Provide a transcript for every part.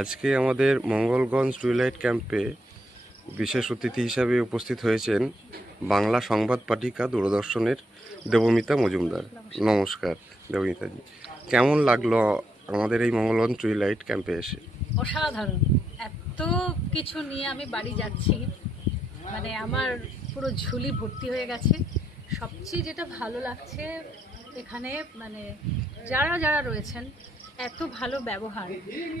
আজকে আমাদের মঙ্গলগঞ্জ টুইলাইট ক্যাম্পে বিশেষ অতিথি হিসাবে উপস্থিত হয়েছেন বাংলা সংবাদ পাঠিকা দূরদর্শনের দেবমিতা মজুমদার। নমস্কার দেবমিতাজি, কেমন লাগলো আমাদের এই মঙ্গলগঞ্জ টুইলাইট ক্যাম্পে এসে? অসাধারণ। এত কিছু নিয়ে আমি বাড়ি যাচ্ছি, মানে আমার পুরো ঝুলি ভর্তি হয়ে গেছে। সবচেয়ে যেটা ভালো লাগছে এখানে, মানে যারা যারা রয়েছেন, এত ভালো ব্যবহার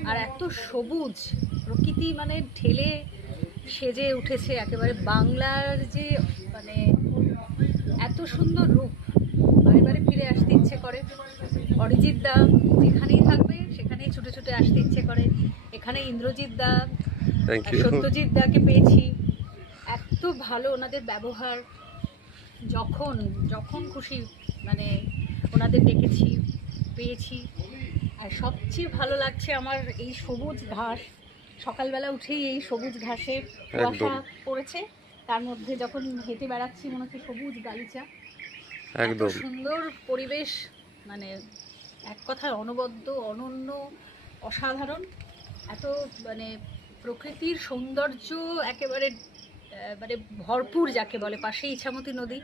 আর এত সবুজ প্রকৃতি, মানে ঢেলে সেজে উঠেছে একেবারে বাংলার যে মানে এত সুন্দর রূপ। বারে বারে ফিরে আসতে ইচ্ছে করে। অরিজিৎ দা যেখানেই থাকবে সেখানেই ছুটে ছুটে আসতে ইচ্ছে করে। এখানে ইন্দ্রজিৎ দা, থ্যাংক ইউ। সত্যজিৎ দাকে পেয়েছি। এত ভালো ওনাদের ব্যবহার, যখন যখন খুশি মানে ওনাদের ডেকেছি, পেয়েছি। আর সবচেয়ে ভালো লাগছে আমার এই সবুজ ঘাস। সকালবেলা উঠেই এই সবুজ ঘাসে কুয়াশা পড়েছে, তার মধ্যে যখন হেঁটে বেড়াচ্ছি মনে হচ্ছে সবুজ গালিচা। এত একদম সুন্দর পরিবেশ, মানে এক কথায় অনবদ্য, অনন্য, অসাধারণ। এত মানে প্রকৃতির সৌন্দর্য একেবারে মানে ভরপুর যাকে বলে। পাশে ইছামতি নদী,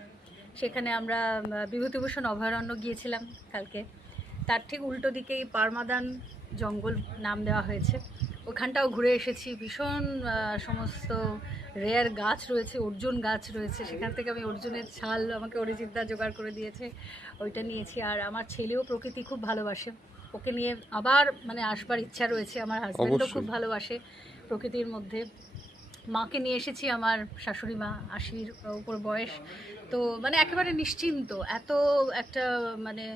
সেখানে আমরা বিভূতিভূষণ অভয়ারণ্য গিয়েছিলাম কালকে। তার ঠিক উল্টো দিকেই পারমাদান জঙ্গল নাম দেওয়া হয়েছে, ওখানটাও ঘুরে এসেছি। ভীষণ সমস্ত রেয়ার গাছ রয়েছে, অর্জুন গাছ রয়েছে। সেখান থেকে আমি অর্জুনের ছাল আমাকে অরিজিৎ দা জোগাড় করে দিয়েছে, ওইটা নিয়েছি। আর আমার ছেলেও প্রকৃতি খুব ভালোবাসে, ওকে নিয়ে আবার মানে আসবার ইচ্ছা রয়েছে। আমার হাজব্যান্ডও খুব ভালোবাসে প্রকৃতির মধ্যে। মাকে নিয়ে এসেছি, আমার শাশুড়ি মা 80-র উপর বয়স, তো মানে একেবারে নিশ্চিন্ত। এত একটা মানে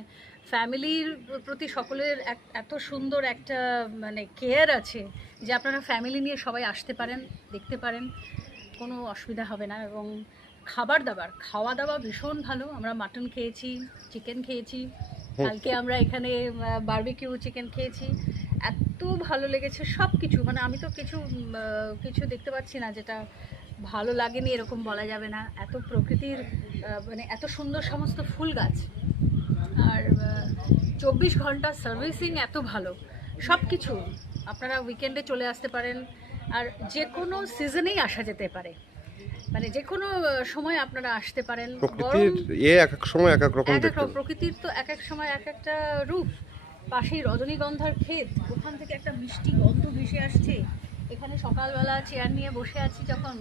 ফ্যামিলির প্রতি সকলের এত সুন্দর একটা মানে কেয়ার আছে যে আপনারা ফ্যামিলি নিয়ে সবাই আসতে পারেন, দেখতে পারেন, কোনো অসুবিধা হবে না। এবং খাওয়া দাওয়া ভীষণ ভালো। আমরা মাটন খেয়েছি, চিকেন খেয়েছি, কালকে আমরা এখানে বারবিকিউ চিকেন খেয়েছি। এত ভালো লেগেছে সব কিছু, মানে আমি তো কিছু দেখতে পাচ্ছি না যেটা ভালো লাগেনি, এরকম বলা যাবে না। এত প্রকৃতির মানে এত সুন্দর সমস্ত ফুল গাছ, আর 24 ঘন্টা সার্ভিসিং এত ভালো সব কিছু। আপনারা উইকেন্ডে চলে আসতে পারেন, আর যে কোনো সিজনেই আসা যেতে পারে, মানে যে কোনো সময় আপনারা আসতে পারেন। প্রকৃতির এক এক সময় এক এক রকম দেখতে। প্রকৃতির তো এক এক সময় এক একটা রূপ। পাশেই রজনীগন্ধার ক্ষেত, ওখান থেকে একটা মিষ্টি গন্ধ ভেসে আসছে। এখানে সকালবেলা চেয়ার নিয়ে বসে আছি যখন,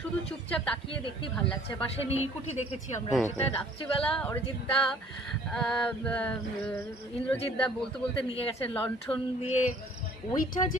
শুধু চুপচাপ তাকিয়ে দেখতেই ভালো লাগছে। পাশে নীলকুঠি দেখেছি আমরা, সেটা রাত্রিবেলা অরিজিৎ দা ইন্দ্রজিৎ দা বলতে বলতে নিয়ে গেছে লণ্ঠন দিয়ে। ওইটা যে